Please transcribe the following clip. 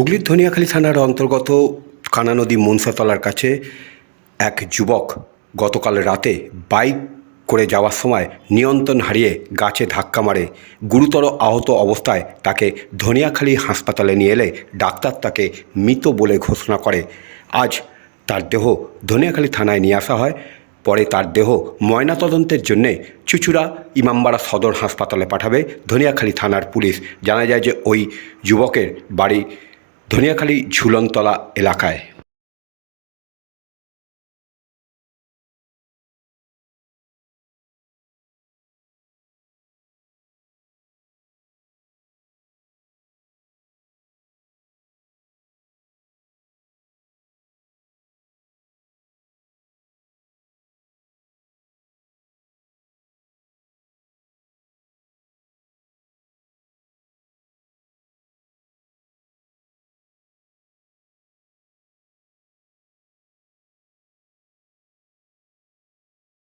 হুগলির ধনিয়াখালী থানার অন্তর্গত কানা নদী মনসাতলার কাছে এক যুবক গতকাল রাতে বাইক করে যাওয়ার সময় নিয়ন্ত্রণ হারিয়ে গাছে ধাক্কা মারে। গুরুতর আহত অবস্থায় তাকে ধনিয়াখালী হাসপাতালে নিয়ে এলে ডাক্তার তাকে মৃত বলে ঘোষণা করে। আজ তার দেহ ধনিয়াখালী থানায় নিয়ে আসা হয়। পরে তার দেহ ময়নাতদন্তের জন্যে চুঁচুড়া ইমামবাড়া সদর হাসপাতালে পাঠাবে ধনিয়াখালী থানার পুলিশ। জানা যায় যে ওই যুবকের বাড়ি ধনিয়াখালী ঝুলনতলা এলাকায়।